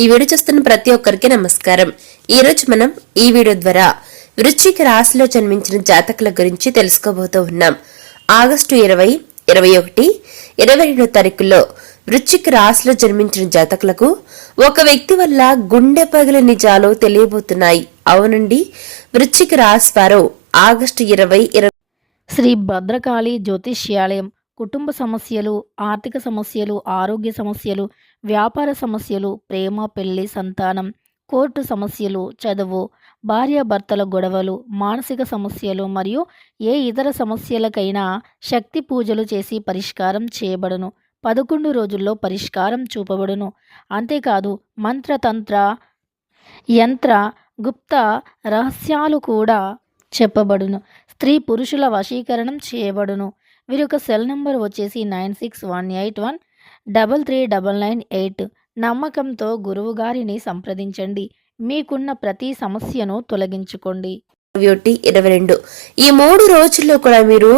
ఈ వీడియో చూస్తున్న ప్రతి ఒక్కరికి నమస్కారం. ఈ రోజు మనం ఈ వీడియో ద్వారా వృశ్చిక రాశిలో జన్మించిన జాతకుల గురించి తెలుసుకోబోతూ ఉన్నాం. ఆగస్టు ఇరవై ఇరవై ఒకటి ఇరవై రెండో తారీఖుల్లో వృశ్చిక రాశిలో జన్మించిన జాతకులకు ఒక వ్యక్తి వల్ల గుండె పగిలి నిజాలు తెలియబోతున్నాయి. అవునండి వృశ్చిక రాశి వారు ఆగస్టు ఇరవై ఇరవై శ్రీ భద్రకాళి జ్యోతిష్యాలయం కుటుంబ సమస్యలు ఆర్థిక సమస్యలు ఆరోగ్య సమస్యలు వ్యాపార సమస్యలు ప్రేమ పెళ్ళి సంతానం కోర్టు సమస్యలు చదువు భార్యాభర్తల గొడవలు మానసిక సమస్యలు మరియు ఏ ఇతర సమస్యలకైనా శక్తి పూజలు చేసి పరిష్కారం చేయబడును. పదకొండు రోజుల్లో పరిష్కారం చూపబడును. అంతేకాదు మంత్రతంత్ర యంత్ర గుప్త రహస్యాలు కూడా చెప్పబడును. స్త్రీ పురుషుల వశీకరణం చేయబడును. వీరి యొక్క సెల్ నెంబర్ వచ్చేసి nine six one eight one double three double nine eight. నమ్మకంతో గురువు గారిని సంప్రదించండి. మీకున్న ప్రతి సమస్యను తొలగించుకోండి. ఇరవై ఒకటి ఇరవై రెండు. ఈ మూడు రోజుల్లో కూడా మీరు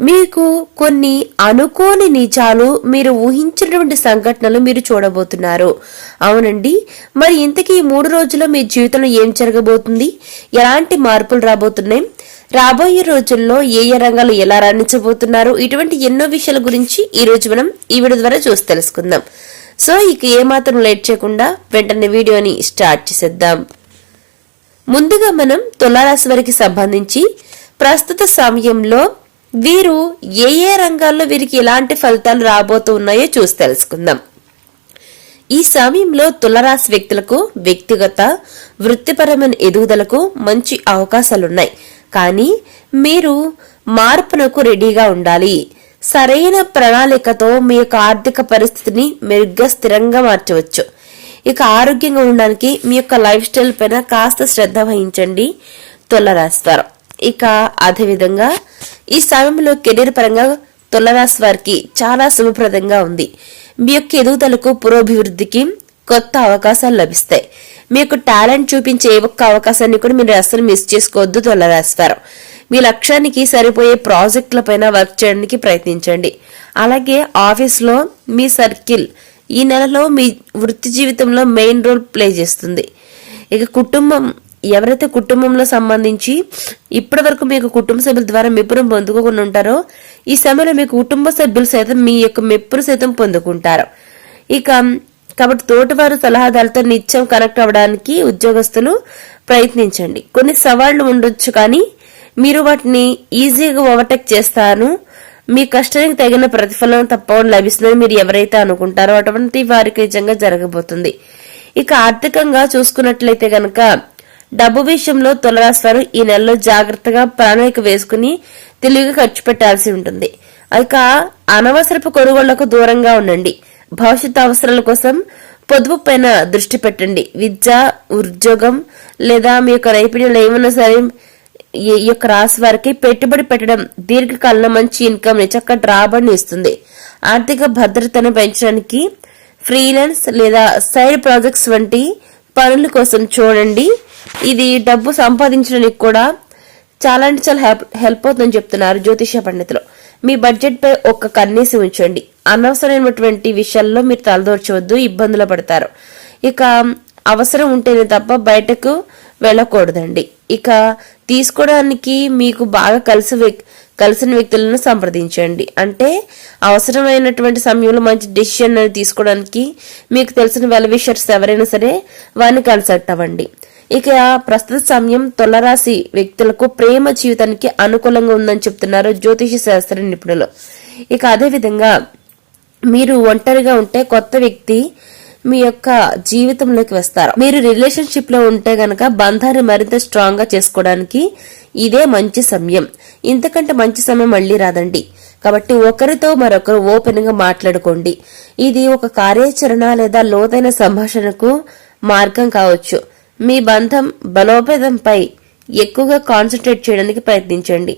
మీకు కొన్ని అనుకోని నిజాలు మీరు ఊహించినటువంటి సంఘటనలు మీరు చూడబోతున్నారు. అవునండి. మరి ఇంతకీ ఈ మూడు రోజుల్లో మీ జీవితంలో ఏం జరగబోతుంది? ఎలాంటి మార్పులు రాబోతున్నాయి? రాబోయే రోజుల్లో ఏ ఏ రంగాలు ఎలా రాణించబోతున్నారు? ఇటువంటి ఎన్నో విషయాల గురించి ఈ రోజు మనం ఈ వీడియో ద్వారా చూసి తెలుసుకుందాం. సో ఇక ఏమాత్రం లేట్ చేయకుండా వెంటనే వీడియోని స్టార్ట్ చేసేద్దాం. ముందుగా మనం తులారాశి వారికి సంబంధించి ప్రస్తుత సమయంలో వీరు ఏ ఏ రంగాల్లో వీరికి ఎలాంటి ఫలితాలు రాబోతూ ఉన్నాయో చూసి తెలుసుకుందాం. ఈ సమయంలో తులరాశి వ్యక్తులకు వ్యక్తిగత వృత్తిపరమైన ఎదుగుదలకు మంచి అవకాశాలున్నాయి. కానీ మీరు మార్పునకు రెడీగా ఉండాలి. సరైన ప్రణాళికతో మీ యొక్క ఆర్థిక పరిస్థితిని మెరుగ్గా స్థిరంగా మార్చవచ్చు. ఇక ఆరోగ్యంగా ఉండడానికి మీ యొక్క లైఫ్ స్టైల్ పైన కాస్త శ్రద్ధ వహించండి. తులరాశి వారు ఇక అదేవిధంగా ఈ సమయంలో కెరీర్ పరంగా తులరాశి వారికి చాలా శుభప్రదంగా ఉంది. మీ యొక్క ఎదుగుదలకు పురోభివృద్ధికి కొత్త అవకాశాలు లభిస్తాయి. మీకు టాలెంట్ చూపించే ఒక్క అవకాశాన్ని కూడా మీరు అస్సలు మిస్ చేసుకోవద్దు తులరాశివారం మీ లక్ష్యానికి సరిపోయే ప్రాజెక్టుల పైన వర్క్ చేయడానికి ప్రయత్నించండి. అలాగే ఆఫీస్లో మీ సర్కిల్ ఈ నెలలో మీ వృత్తి జీవితంలో మెయిన్ రోల్ ప్లే చేస్తుంది. ఇక కుటుంబం ఎవరైతే కుటుంబంలో సంబంధించి ఇప్పటి వరకు మీకు కుటుంబ సభ్యుల ద్వారా మెప్పును పొందుకోకుండా ఉంటారో ఈ సమయంలో మీ కుటుంబ సభ్యులు సైతం మీ యొక్క మెప్పును సైతం పొందుకుంటారు. ఇక కాబట్టి తోటివారు సలహాదారులతో నిత్యం కనెక్ట్ అవ్వడానికి ఉద్యోగస్తులు ప్రయత్నించండి. కొన్ని సవాళ్ళు ఉండొచ్చు కానీ మీరు వాటిని ఈజీగా ఓవర్టేక్ చేస్తాను. మీ కష్టానికి తగిన ప్రతిఫలం తప్పకుండా లభిస్తుందని మీరు ఎవరైతే అనుకుంటారో అటువంటి వారికి నిజంగా జరగబోతుంది. ఇక ఆర్థికంగా చూసుకున్నట్లయితే గనక డబ్బు విషయంలో తులరాశి ఈ నెలలో జాగ్రత్తగా ప్రణాళిక వేసుకుని తెలివిగా ఖర్చు పెట్టాల్సి ఉంటుంది. ఇక అనవసరపు కొనుగోళ్ళకు దూరంగా ఉండండి. భవిష్యత్ అవసరాల కోసం పొదుపు పైన దృష్టి పెట్టండి. విద్య ఉద్యోగం లేదా మీ యొక్క నైపుణ్యంలో ఏమైనా సరే ఈ ఈ యొక్క రాశి వారికి పెట్టుబడి పెట్టడం దీర్ఘకాలంలో మంచి ఇన్కమ్ని చక్కటి రాబడిని ఇస్తుంది. ఆర్థిక భద్రతను పెంచడానికి ఫ్రీలాన్స్ లేదా సైడ్ ప్రాజెక్ట్స్ వంటి పనుల కోసం చూడండి. ఇది డబ్బు సంపాదించడానికి కూడా చాలా అంటే చాలా హెల్ప్ హెల్ప్ అవుతుందని చెప్తున్నారు జ్యోతిష పండితులు. మీ బడ్జెట్ పై ఒక్క కన్నేసి ఉంచండి. అనవసరమైనటువంటి విషయాల్లో మీరు తలదోర్చవద్దు ఇబ్బందులు పడతారు. ఇక అవసరం ఉంటేనే తప్ప బయటకు వెళ్ళకూడదండి. ఇక తీసుకోవడానికి మీకు బాగా కలిసి కలిసిన వ్యక్తులను సంప్రదించండి. అంటే అవసరమైనటువంటి సమయంలో మంచి డెసిషన్ అనేది తీసుకోవడానికి మీకు తెలిసిన వెల విషర్స్ ఎవరైనా సరే వారిని కన్సల్ట్ అవ్వండి. ఇక ప్రస్తుత సమయం తులరాశి వ్యక్తులకు ప్రేమ జీవితానికి అనుకూలంగా ఉందని చెప్తున్నారు జ్యోతిష శాస్త్ర నిపుణులు. ఇక అదేవిధంగా మీరు ఒంటరిగా ఉంటే కొత్త వ్యక్తి మీ యొక్క జీవితంలోకి వస్తారు. మీరు రిలేషన్షిప్లో ఉంటే గనక బంధాన్ని మరింత స్ట్రాంగ్గా చేసుకోవడానికి ఇదే మంచి సమయం. ఇంతకంటే మంచి సమయం మళ్ళీ రాదండి. కాబట్టి ఒకరితో మరొకరు ఓపెన్గా మాట్లాడుకోండి. ఇది ఒక కార్యాచరణ లేదా లోతైన సంభాషణకు మార్గం కావచ్చు. మీ బంధం బలోపేతంపై ఎక్కువగా కాన్సన్ట్రేట్ చేయడానికి ప్రయత్నించండి.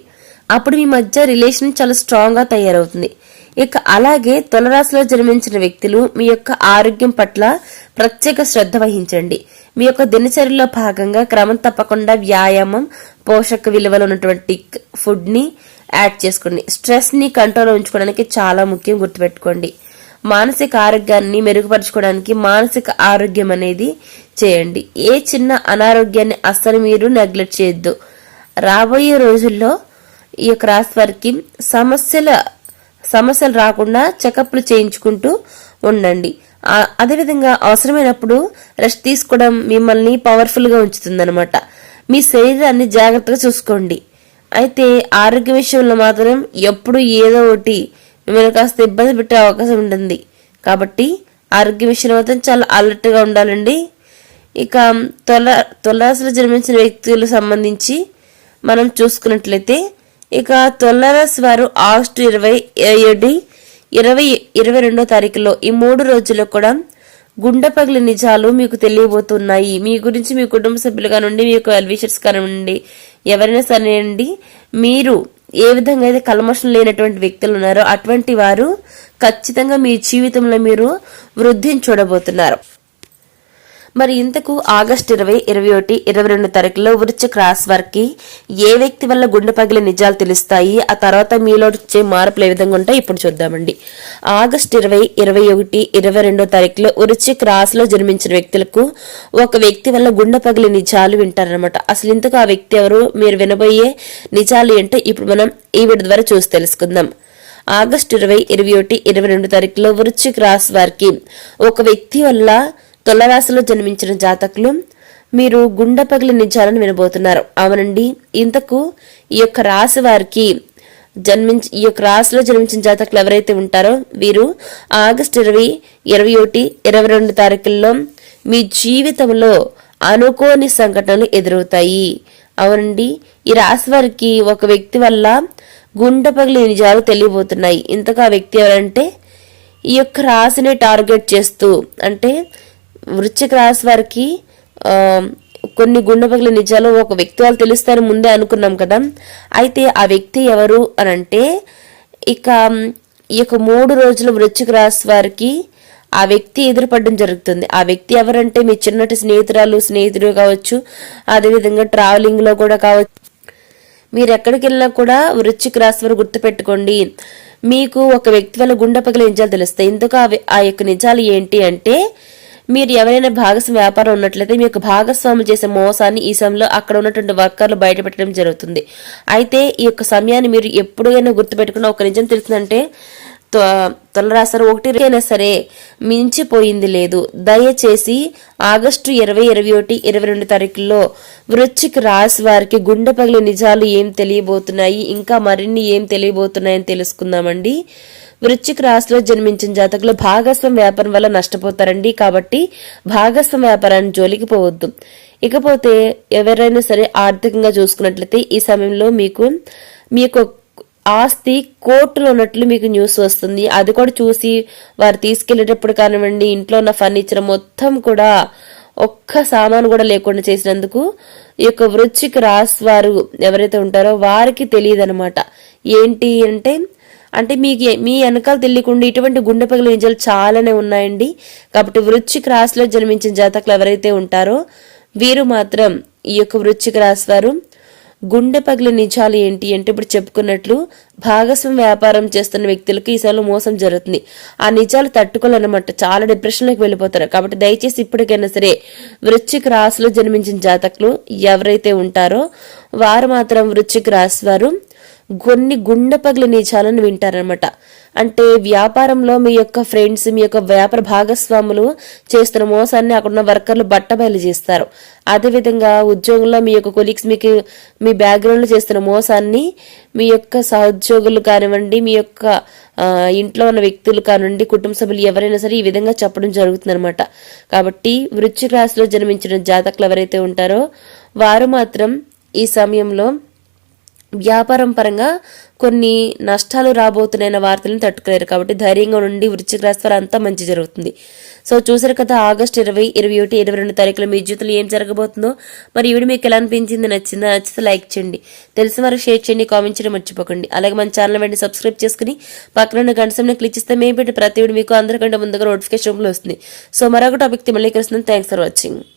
అప్పుడు మీ మధ్య రిలేషన్ చాలా స్ట్రాంగ్గా తయారవుతుంది. ఇక అలాగే తులరాశిలో జన్మించిన వ్యక్తులు మీ యొక్క ఆరోగ్యం పట్ల ప్రత్యేక శ్రద్ధ వహించండి. మీ యొక్క దినచర్యలో భాగంగా క్రమం తప్పకుండా వ్యాయామం పోషక విలువలు ఉన్నటువంటి ఫుడ్ని యాడ్ చేసుకోండి. స్ట్రెస్ని కంట్రోల్ ఉంచుకోవడానికి చాలా ముఖ్యం గుర్తుపెట్టుకోండి. మానసిక ఆరోగ్యాన్ని మెరుగుపరచుకోవడానికి మానసిక ఆరోగ్యం అనేది చేయండి. ఏ చిన్న అనారోగ్యాన్ని అస్సలు మీరు నెగ్లెక్ట్ చేయొద్దు. రాబోయే రోజుల్లో ఈ యొక్క రాశి వారికి సమస్యల సమస్యలు రాకుండా చెకప్లు చేయించుకుంటూ ఉండండి. అదేవిధంగా అవసరమైనప్పుడు రెస్ట్ తీసుకోవడం మిమ్మల్ని పవర్ఫుల్గా ఉంచుతుందనమాట మీ శరీరాన్ని జాగ్రత్తగా చూసుకోండి. అయితే ఆరోగ్య విషయంలో మాత్రం ఎప్పుడు ఏదో ఒకటి మిమ్మల్ని కాస్త ఇబ్బంది పెట్టే అవకాశం ఉంటుంది. కాబట్టి ఆరోగ్య విషయంలో మాత్రం చాలా అలర్ట్గా ఉండాలండి. ఇక తొల తొలరాశిలో జన్మించిన వ్యక్తులకు సంబంధించి మనం చూసుకున్నట్లయితే ఇక తొలరాశి వారు ఆగస్టు ఇరవై ఏడు ఇరవై ఇరవై రెండో తారీఖులో ఈ మూడు రోజుల్లో కూడా గుండె పగిలి నిజాలు మీకు తెలియబోతున్నాయి. మీ గురించి మీ కుటుంబ సభ్యులుగా నుండి మీ యొక్క వెల్విషర్స్ కానివ్వండి ఎవరైనా సరేనండి మీరు ఏ విధంగా అయితే కల్మషం లేనటువంటి వ్యక్తులు ఉన్నారో అటువంటి వారు ఖచ్చితంగా మీ జీవితంలో మీరు వృద్ధిని చూడబోతున్నారు. మరి ఇంతకు ఆగస్ట్ ఇరవై ఇరవై ఒకటి ఇరవై రెండు తారీఖులో వృశ్చిక రాశి వారికి ఏ వ్యక్తి వల్ల గుండె పగిలి నిజాలు తెలుస్తాయి? ఆ తర్వాత మీలో వచ్చే మార్పులు ఏ విధంగా ఉంటాయి? ఇప్పుడు చూద్దామండి. ఆగస్ట్ ఇరవై ఇరవై ఒకటి ఇరవై రెండో తారీఖులో వృశ్చిక రాశిలో జన్మించిన వ్యక్తులకు ఒక వ్యక్తి వల్ల గుండె పగిలి నిజాలు వింటారనమాట అసలు ఇంతకు ఆ వ్యక్తి ఎవరు? మీరు వినబోయే నిజాలు ఏంటో ఇప్పుడు మనం ఈ వీడియో ద్వారా చూసి తెలుసుకుందాం. ఆగస్టు ఇరవై ఇరవై ఒకటి ఇరవై రెండు తారీఖులో వృశ్చిక రాశి వారికి ఒక వ్యక్తి వల్ల తులరాశిలో జన్మించిన జాతకులు మీరు గుండె పగిలి నిజాలను వినబోతున్నారు. అవునండి ఇంతకు ఈ యొక్క రాశి వారికి జన్మించి ఈ యొక్క రాశిలో జన్మించిన జాతకులు ఎవరైతే ఉంటారో వీరు ఆగస్టు ఇరవై ఇరవై ఒకటి ఇరవై రెండు తారీఖుల్లో మీ జీవితంలో అనుకోని సంఘటనలు ఎదురవుతాయి. అవునండి ఈ రాశి వారికి ఒక వ్యక్తి వల్ల గుండె పగిలి నిజాలు తెలియబోతున్నాయి. ఇంతకు ఆ వ్యక్తి ఎవరంటే ఈ యొక్క రాశిని టార్గెట్ చేస్తూ అంటే వృశ్చిక రాశి వారికి కొన్ని గుండెపగిలి నిజాలు ఒక వ్యక్తి వాళ్ళు తెలుస్తారని ముందే అనుకున్నాం కదా. అయితే ఆ వ్యక్తి ఎవరు అని అంటే ఇక ఈ యొక్క మూడు రోజుల వృశ్చిక రాశి వారికి ఆ వ్యక్తి ఎదురుపడడం జరుగుతుంది. ఆ వ్యక్తి ఎవరంటే మీ చిన్నటి స్నేహితురాలు స్నేహితుడు కావచ్చు అదేవిధంగా ట్రావెలింగ్లో కూడా కావచ్చు. మీరు ఎక్కడికి వెళ్ళినా కూడా వృశ్చిక రాశి వారు గుర్తుపెట్టుకోండి. మీకు ఒక వ్యక్తి వల్ల గుండె పగిలి నిజాలు తెలుస్తాయి. ఎందుకు ఆ యొక్క నిజాలు ఏంటి అంటే మీరు ఎవరైనా భాగస్వామి వ్యాపారం ఉన్నట్లయితే మీ యొక్క భాగస్వాములు చేసే మోసాన్ని ఈ సమయంలో అక్కడ ఉన్నటువంటి వర్కర్లు బయటపెట్టడం జరుగుతుంది. అయితే ఈ యొక్క సమయాన్ని మీరు ఎప్పుడైనా గుర్తుపెట్టుకున్న ఒక నిజం తెలుస్తుందంటే తొలరాశారు ఒకటి అయినా సరే మించిపోయింది లేదు. దయచేసి ఆగస్టు ఇరవై ఇరవై ఒకటి ఇరవై రెండు తారీఖుల్లో వృచ్చిక రాశి వారికి గుండె పగిలి నిజాలు ఏం తెలియబోతున్నాయి ఇంకా మరిన్ని ఏం తెలియబోతున్నాయని తెలుసుకుందామండి. వృశ్చిక రాశిలో జన్మించిన జాతకులు భాగస్వం వ్యాపారం వల్ల నష్టపోతారండి. కాబట్టి భాగస్వం వ్యాపారాన్ని జోలికి పోవద్దు. ఇకపోతే ఎవరైనా సరే ఆర్థికంగా చూసుకున్నట్లయితే ఈ సమయంలో మీకు మీ యొక్క ఆస్తి కోర్టులో ఉన్నట్లు మీకు న్యూస్ వస్తుంది. అది కూడా చూసి వారు తీసుకెళ్ళేటప్పుడు కానివ్వండి ఇంట్లో ఉన్న ఫర్నిచర్ మొత్తం కూడా ఒక్క సామాను కూడా లేకుండా చేసినందుకు ఈ యొక్క వృశ్చిక రాశి వారు ఎవరైతే ఉంటారో వారికి తెలియదు అనమాట ఏంటి అంటే అంటే మీకు మీ వెనకాల తెలియకుండా ఇటువంటి గుండె పగిలి నిజాలు చాలానే ఉన్నాయండి. కాబట్టి వృశ్చిక రాశిలో జన్మించిన జాతకులు ఎవరైతే ఉంటారో వీరు మాత్రం ఈ యొక్క వృశ్చిక రాశి వారు. గుండె పగిలి నిజాలు ఏంటి అంటే ఇప్పుడు చెప్పుకున్నట్లు భాగస్వామ్య వ్యాపారం చేస్తున్న వ్యక్తులకు ఈసారి మోసం జరుగుతుంది. ఆ నిజాలు తట్టుకోవాలన్నమాట చాలా డిప్రెషన్లోకి వెళ్ళిపోతారు. కాబట్టి దయచేసి ఇప్పటికైనా సరే వృశ్చిక రాశిలో జన్మించిన జాతకులు ఎవరైతే ఉంటారో వారు మాత్రం వృశ్చిక రాశి వారు. కొన్ని గుండె పగిలి చాలని వింటారనమాట అంటే వ్యాపారంలో మీ యొక్క ఫ్రెండ్స్ మీ యొక్క వ్యాపార భాగస్వాములు చేస్తున్న మోసాన్ని అక్కడ ఉన్న వర్కర్లు బట్టబయలు చేస్తారు. అదేవిధంగా ఉద్యోగంలో మీ యొక్క కొలీగ్స్ మీకు మీ బ్యాక్గ్రౌండ్లో చేస్తున్న మోసాన్ని మీ యొక్క సహోద్యోగులు కానివ్వండి మీ యొక్క ఇంట్లో ఉన్న వ్యక్తులు కానివ్వండి కుటుంబ సభ్యులు ఎవరైనా సరే ఈ విధంగా చెప్పడం జరుగుతుందనమాట కాబట్టి వృశ్చిక రాశిలో జన్మించిన జాతకులు ఎవరైతే ఉంటారో వారు మాత్రం ఈ సమయంలో వ్యాపారం పరంగా కొన్ని నష్టాలు రాబోతున్నాయన్న వార్తలను తట్టుకోలేరు. కాబట్టి ధైర్యంగా నుండి వృశ్చిక రాశి వారు అంతా మంచి జరుగుతుంది. సో చూసారు కదా ఆగస్ట్ ఇరవై ఇరవై ఒకటి ఇరవై రెండు తారీఖులో మీ జీవితంలో ఏం జరగబోతుందో. మరి ఈవిడ మీకు ఎలా అనిపించింది? నచ్చిందా? నచ్చితే లైక్ చేయండి. తెలిసిన వారు షేర్ చేయండి. కామెంట్ చేయడం మర్చిపోకండి. అలాగే మన ఛానల్ వెంటనే సబ్స్క్రైబ్ చేసుకుని పక్కన ఉన్న గంట సమయం క్లిక్ చేస్తే మేము పెట్టి ప్రతి వీడియో మీకు అందరికంటే ముందుగా నోటిఫికేషన్ వస్తుంది. సో మరొక టాపిక్ మళ్ళీ కలుస్తుంది థ్యాంక్స్ ఫర్ వాచింగ్.